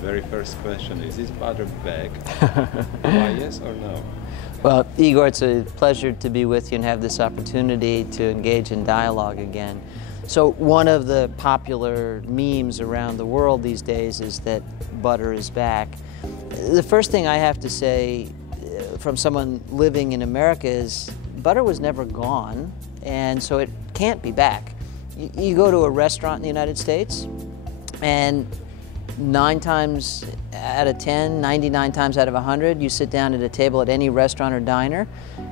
Very first question is butter bag? Why, yes or no? Well, Igor, it's a pleasure to be with you and have this opportunity to engage in dialogue again. So one of the popular memes around the world these days is that butter is back. The first thing I have to say from someone living in America is butter was never gone, and so it can't be back. You go to a restaurant in the United States, and 9 times out of 10, 99 times out of 100, you sit down at a table at any restaurant or diner,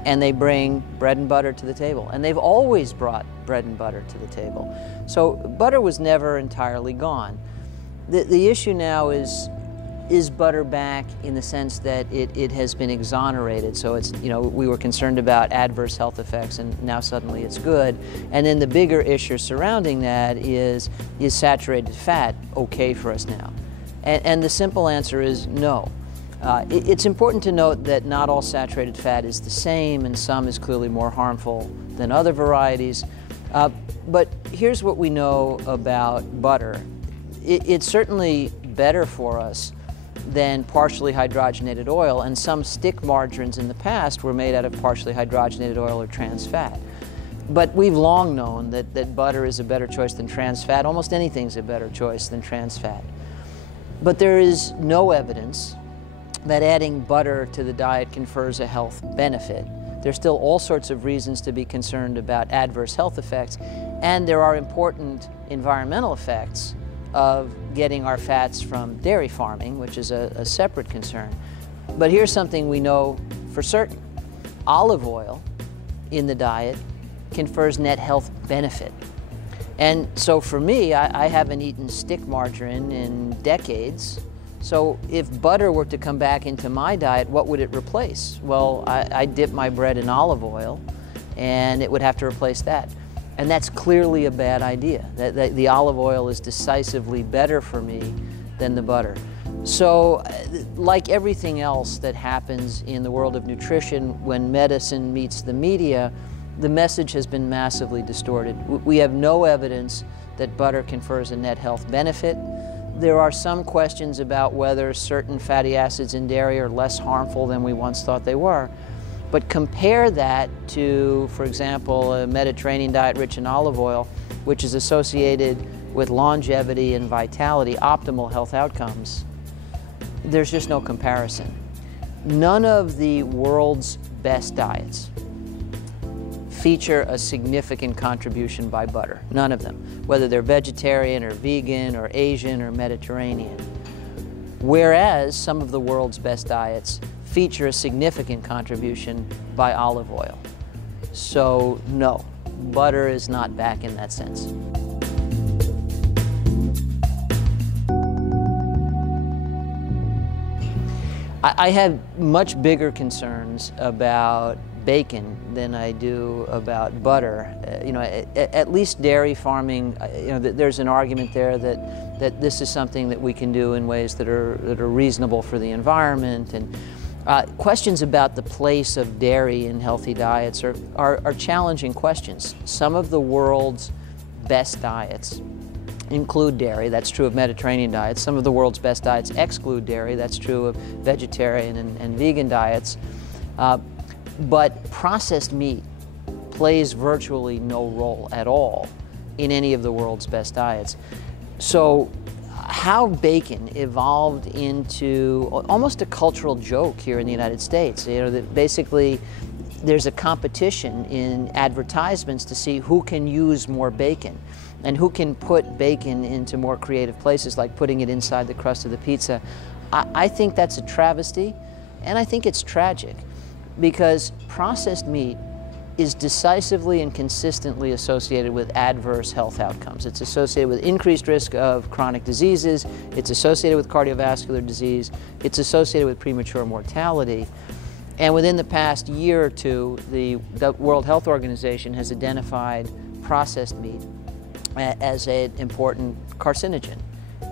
and they bring bread and butter to the table. And they've always brought bread and butter to the table. So butter was never entirely gone. The issue now is butter back in the sense that it has been exonerated. So it's, you know, we were concerned about adverse health effects, and now suddenly it's good. And then the bigger issue surrounding that is saturated fat okay for us now? And the simple answer is no. It's important to note that not all saturated fat is the same, and some is clearly more harmful than other varieties. But here's what we know about butter. It's certainly better for us than partially hydrogenated oil, and some stick margarines in the past were made out of partially hydrogenated oil or trans fat. But we've long known that butter is a better choice than trans fat. Almost anything's a better choice than trans fat. But there is no evidence that adding butter to the diet confers a health benefit. There's still all sorts of reasons to be concerned about adverse health effects, and there are important environmental effects of getting our fats from dairy farming, which is a separate concern. But here's something we know for certain. Olive oil in the diet confers net health benefit. And so for me, I haven't eaten stick margarine in decades. So if butter were to come back into my diet, what would it replace? Well, I dip my bread in olive oil, and it would have to replace that. And that's clearly a bad idea. The olive oil is decisively better for me than the butter. So, like everything else that happens in the world of nutrition, when medicine meets the media, the message has been massively distorted. We have no evidence that butter confers a net health benefit. There are some questions about whether certain fatty acids in dairy are less harmful than we once thought they were. But compare that to, for example, a Mediterranean diet rich in olive oil, which is associated with longevity and vitality, optimal health outcomes. There's just no comparison. None of the world's best diets feature a significant contribution by butter. None of them, whether they're vegetarian or vegan or Asian or Mediterranean. Whereas some of the world's best diets feature a significant contribution by olive oil. So no, butter is not back in that sense. I have much bigger concerns about bacon than I do about butter. You know, at least dairy farming, you know, there's an argument there that this is something that we can do in ways that are reasonable for the environment. And questions about the place of dairy in healthy diets are challenging questions. Some of the world's best diets include dairy. That's true of Mediterranean diets. Some of the world's best diets exclude dairy. That's true of vegetarian and vegan diets. But processed meat plays virtually no role at all in any of the world's best diets. So how bacon evolved into almost a cultural joke here in the United States. You know, that basically there's a competition in advertisements to see who can use more bacon and who can put bacon into more creative places, like putting it inside the crust of the pizza. I think that's a travesty, and I think it's tragic, because processed meat is decisively and consistently associated with adverse health outcomes. It's associated with increased risk of chronic diseases, it's associated with cardiovascular disease, it's associated with premature mortality. And within the past year or two, the World Health Organization has identified processed meat as an important carcinogen.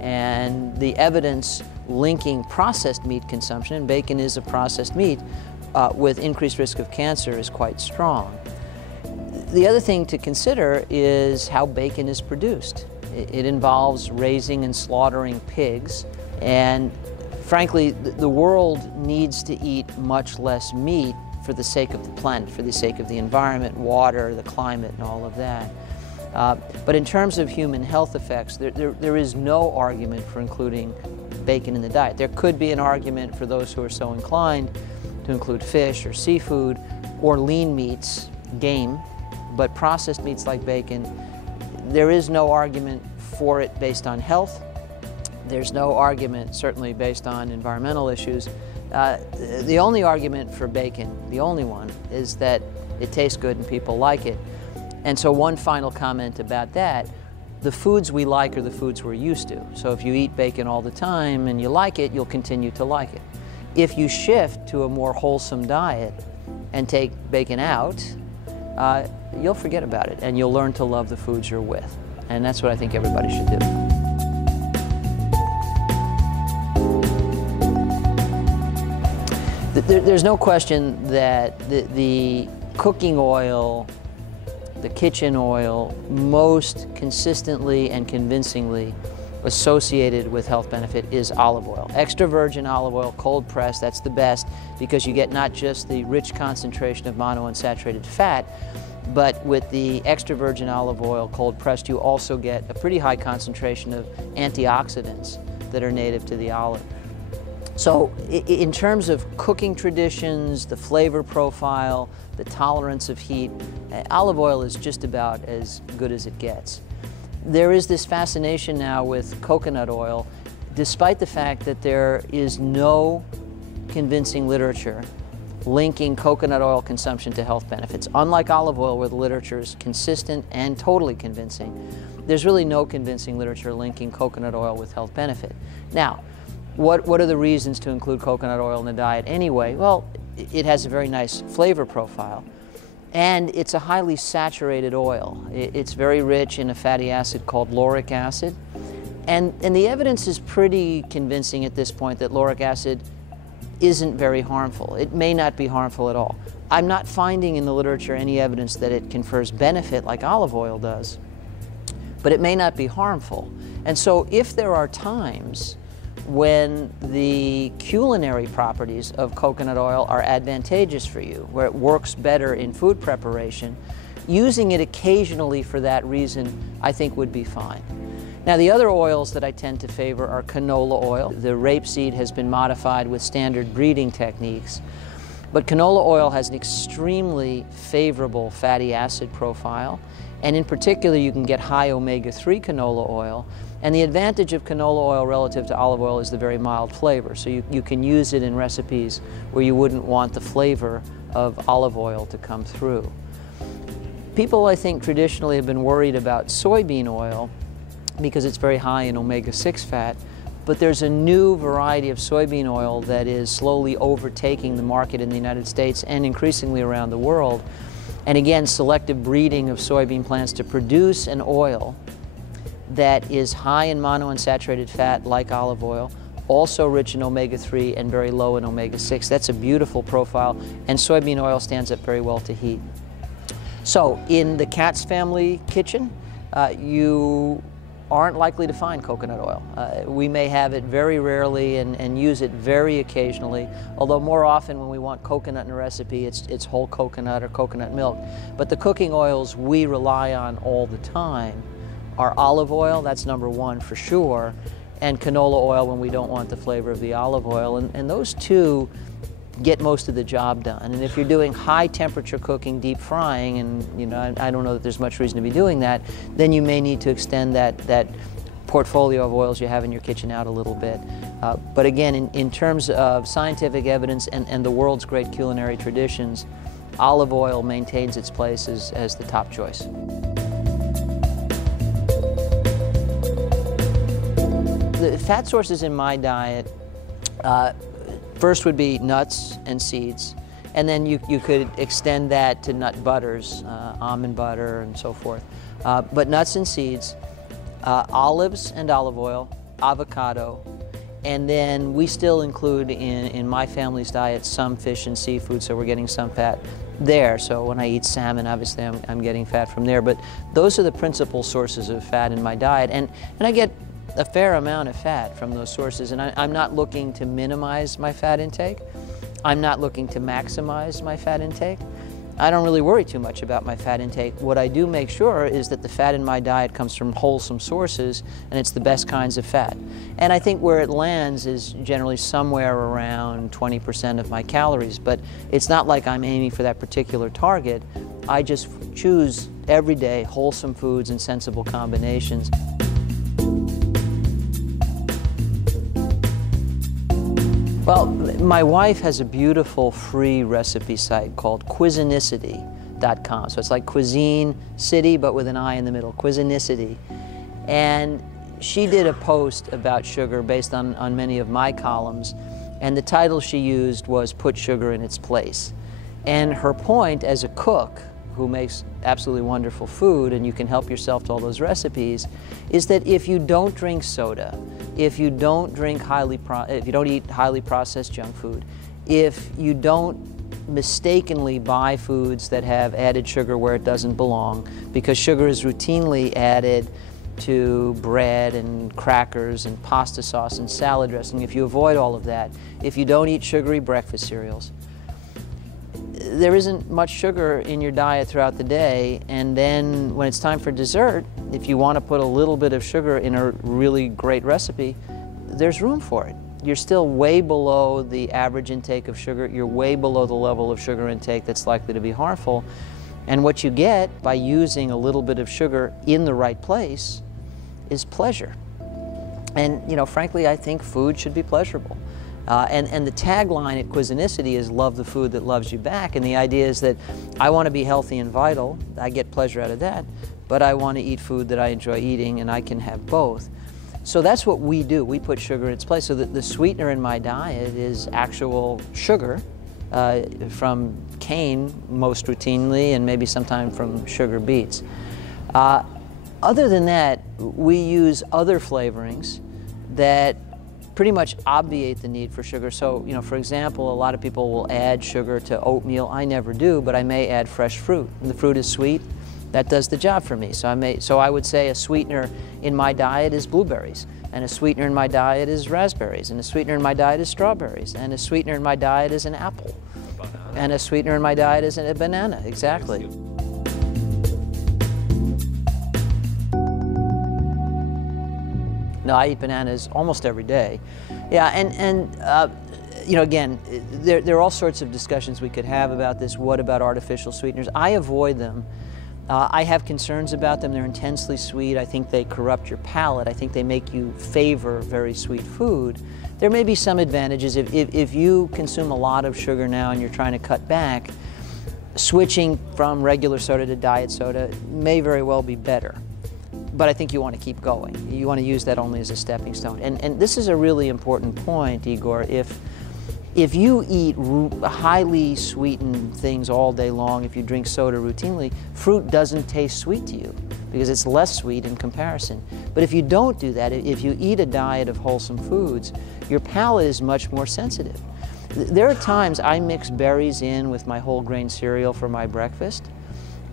And the evidence linking processed meat consumption, and bacon is a processed meat, with increased risk of cancer is quite strong. The other thing to consider is how bacon is produced. It involves raising and slaughtering pigs, and frankly, the world needs to eat much less meat for the sake of the planet, for the sake of the environment, water, the climate, and all of that. But in terms of human health effects, there is no argument for including bacon in the diet. There could be an argument for those who are so inclined to include fish or seafood or lean meats, game, but processed meats like bacon, there is no argument for it based on health. There's no argument, certainly based on environmental issues. The only argument for bacon, the only one, is that it tastes good and people like it. And so one final comment about that, the foods we like are the foods we're used to. So if you eat bacon all the time and you like it, you'll continue to like it. If you shift to a more wholesome diet and take bacon out, you'll forget about it and you'll learn to love the foods you're with. And that's what I think everybody should do. There's no question that the cooking oil, the kitchen oil, most consistently and convincingly associated with health benefit is olive oil. Extra virgin olive oil, cold pressed, that's the best because you get not just the rich concentration of monounsaturated fat, but with the extra virgin olive oil, cold pressed, you also get a pretty high concentration of antioxidants that are native to the olive. So in terms of cooking traditions, the flavor profile, the tolerance of heat, olive oil is just about as good as it gets. There is this fascination now with coconut oil, despite the fact that there is no convincing literature linking coconut oil consumption to health benefits. Unlike olive oil, where the literature is consistent and totally convincing, there's really no convincing literature linking coconut oil with health benefit. Now, what are the reasons to include coconut oil in the diet anyway? Well, it has a very nice flavor profile, and it's a highly saturated oil. It's very rich in a fatty acid called lauric acid, and the evidence is pretty convincing at this point that lauric acid isn't very harmful. It may not be harmful at all. I'm not finding in the literature any evidence that it confers benefit like olive oil does, but it may not be harmful. And so if there are times when the culinary properties of coconut oil are advantageous for you, where it works better in food preparation, using it occasionally for that reason I think would be fine. Now, the other oils that I tend to favor are canola oil. The rapeseed has been modified with standard breeding techniques, but canola oil has an extremely favorable fatty acid profile, and in particular you can get high omega-3 canola oil. And the advantage of canola oil relative to olive oil is the very mild flavor, so you can use it in recipes where you wouldn't want the flavor of olive oil to come through. People, I think, traditionally have been worried about soybean oil because it's very high in omega-6 fat, but there's a new variety of soybean oil that is slowly overtaking the market in the United States and increasingly around the world. And again, selective breeding of soybean plants to produce an oil that is high in monounsaturated fat like olive oil, also rich in omega-3 and very low in omega-6. That's a beautiful profile, and soybean oil stands up very well to heat. So in the Katz family kitchen, you aren't likely to find coconut oil. We may have it very rarely and use it very occasionally, although more often when we want coconut in a recipe, it's whole coconut or coconut milk. But the cooking oils we rely on all the time are olive oil, that's number one for sure, and canola oil when we don't want the flavor of the olive oil. And those two get most of the job done. And if you're doing high temperature cooking, deep frying, and you know, I don't know that there's much reason to be doing that, then you may need to extend that portfolio of oils you have in your kitchen out a little bit. But again, in terms of scientific evidence and the world's great culinary traditions, olive oil maintains its place as the top choice. The fat sources in my diet first would be nuts and seeds. And then you could extend that to nut butters, almond butter and so forth. But nuts and seeds, olives and olive oil, avocado, and then we still include in my family's diet some fish and seafood, so we're getting some fat there. So when I eat salmon, obviously I'm getting fat from there. But those are the principal sources of fat in my diet. And I get a fair amount of fat from those sources. And I'm not looking to minimize my fat intake. I'm not looking to maximize my fat intake. I don't really worry too much about my fat intake. What I do make sure is that the fat in my diet comes from wholesome sources, and it's the best kinds of fat. And I think where it lands is generally somewhere around 20% of my calories, but it's not like I'm aiming for that particular target. I just choose every day wholesome foods and sensible combinations. Well, my wife has a beautiful free recipe site called Cuisinicity.com. So it's like Cuisine City, but with an I in the middle, Cuisinicity. And she did a post about sugar based on many of my columns, and the title she used was Put Sugar in Its Place. And her point as a cook who makes absolutely wonderful food, and you can help yourself to all those recipes, is that if you don't drink soda, if you don't drink if you don't eat highly processed junk food, if you don't mistakenly buy foods that have added sugar where it doesn't belong, because sugar is routinely added to bread and crackers and pasta sauce and salad dressing, if you avoid all of that, if you don't eat sugary breakfast cereals, there isn't much sugar in your diet throughout the day, and then when it's time for dessert, if you want to put a little bit of sugar in a really great recipe, there's room for it. You're still way below the average intake of sugar. You're way below the level of sugar intake that's likely to be harmful. And what you get by using a little bit of sugar in the right place is pleasure. And, you know, frankly, I think food should be pleasurable. And the tagline at Cuisinicity is love the food that loves you back. And the idea is that I want to be healthy and vital. I get pleasure out of that. But I want to eat food that I enjoy eating, and I can have both. So that's what we do. We put sugar in its place. So the sweetener in my diet is actual sugar from cane most routinely, and maybe sometime from sugar beets. Other than that, we use other flavorings that pretty much obviate the need for sugar. So, you know, for example, a lot of people will add sugar to oatmeal. I never do, but I may add fresh fruit. And the fruit is sweet. That does the job for me. So I would say a sweetener in my diet is blueberries, and a sweetener in my diet is raspberries, and a sweetener in my diet is strawberries, and a sweetener in my diet is an apple, and a sweetener in my diet is a banana. Exactly. No, I eat bananas almost every day. Yeah, and you know, again, there are all sorts of discussions we could have about this. What about artificial sweeteners? I avoid them. I have concerns about them. They're intensely sweet. I think they corrupt your palate. I think they make you favor very sweet food. There may be some advantages. If you consume a lot of sugar now and you're trying to cut back, switching from regular soda to diet soda may very well be better. But I think you want to keep going. You want to use that only as a stepping stone. And this is a really important point, Igor. If you eat highly sweetened things all day long, if you drink soda routinely, fruit doesn't taste sweet to you because it's less sweet in comparison. But if you don't do that, if you eat a diet of wholesome foods, your palate is much more sensitive. There are times I mix berries in with my whole grain cereal for my breakfast,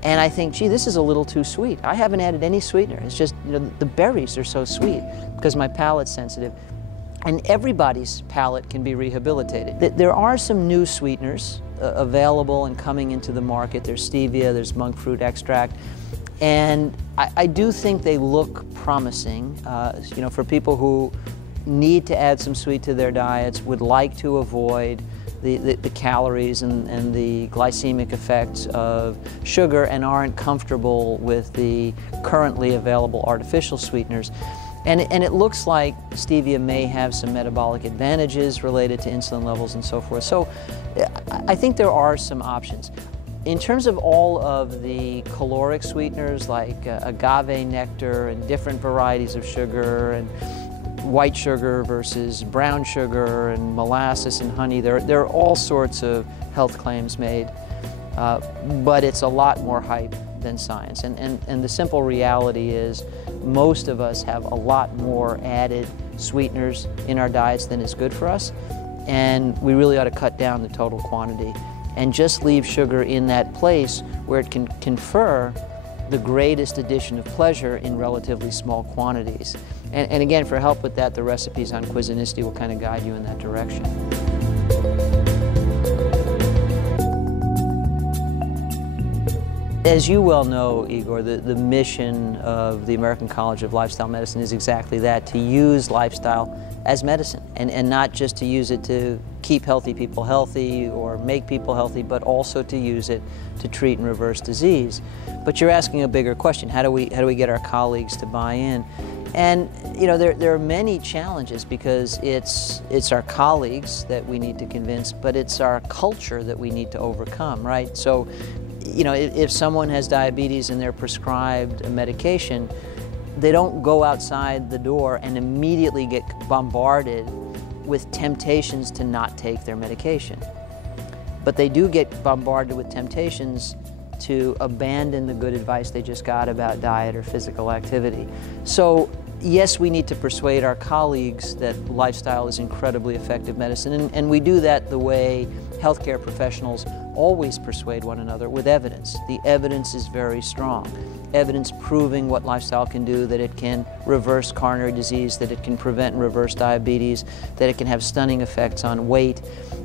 and I think, gee, this is a little too sweet. I haven't added any sweetener. It's just, you know, the berries are so sweet because my palate's sensitive. And everybody's palate can be rehabilitated. There are some new sweeteners available and coming into the market. There's stevia, there's monk fruit extract. And I do think they look promising, you know, for people who need to add some sweet to their diets, would like to avoid the calories and the glycemic effects of sugar, and aren't comfortable with the currently available artificial sweeteners. And it looks like stevia may have some metabolic advantages related to insulin levels and so forth. So I think there are some options. In terms of all of the caloric sweeteners like agave nectar and different varieties of sugar, and white sugar versus brown sugar and molasses and honey. There are all sorts of health claims made, but it's a lot more hype than science. And the simple reality is most of us have a lot more added sweeteners in our diets than is good for us, and we really ought to cut down the total quantity and just leave sugar in that place where it can confer the greatest addition of pleasure in relatively small quantities. And again, for help with that, the recipes on Cuisinisty will kind of guide you in that direction. As you well know, Igor, the mission of the American College of Lifestyle Medicine is exactly that, to use lifestyle as medicine, and not just to use it to keep healthy people healthy or make people healthy, but also to use it to treat and reverse disease. But you're asking a bigger question: how do we get our colleagues to buy in? And you know, there are many challenges, because it's our colleagues that we need to convince, but it's our culture that we need to overcome, right? So, you know, if someone has diabetes and they're prescribed a medication, they don't go outside the door and immediately get bombarded with temptations to not take their medication. But they do get bombarded with temptations to abandon the good advice they just got about diet or physical activity. So yes, we need to persuade our colleagues that lifestyle is incredibly effective medicine, and we do that the way healthcare professionals always persuade one another, with evidence. The evidence is very strong. Evidence proving what lifestyle can do, that it can reverse coronary disease, that it can prevent and reverse diabetes, that it can have stunning effects on weight,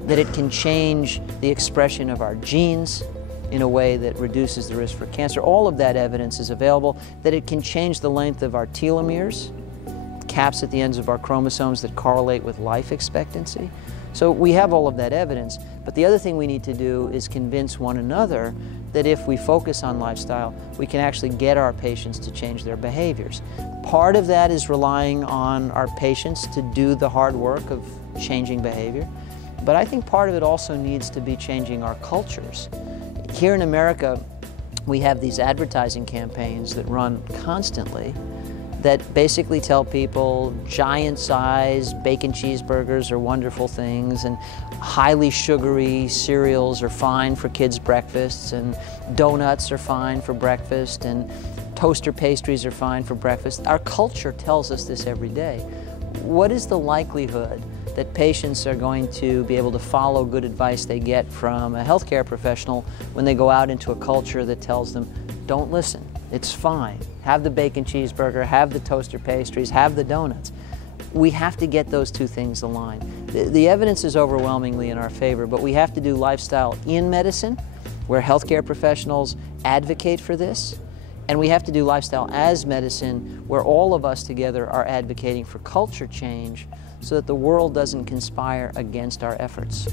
that it can change the expression of our genes in a way that reduces the risk for cancer. All of that evidence is available, that it can change the length of our telomeres, caps at the ends of our chromosomes that correlate with life expectancy. So we have all of that evidence, but the other thing we need to do is convince one another that if we focus on lifestyle, we can actually get our patients to change their behaviors. Part of that is relying on our patients to do the hard work of changing behavior, but I think part of it also needs to be changing our cultures. Here in America, we have these advertising campaigns that run constantly that basically tell people giant-sized bacon cheeseburgers are wonderful things, and highly sugary cereals are fine for kids' breakfasts, and donuts are fine for breakfast, and toaster pastries are fine for breakfast. Our culture tells us this every day. What is the likelihood that patients are going to be able to follow good advice they get from a healthcare professional when they go out into a culture that tells them, don't listen, it's fine, have the bacon cheeseburger, have the toaster pastries, have the donuts? We have to get those two things aligned. The evidence is overwhelmingly in our favor, but we have to do lifestyle in medicine, where healthcare professionals advocate for this, and we have to do lifestyle as medicine, where all of us together are advocating for culture change so that the world doesn't conspire against our efforts.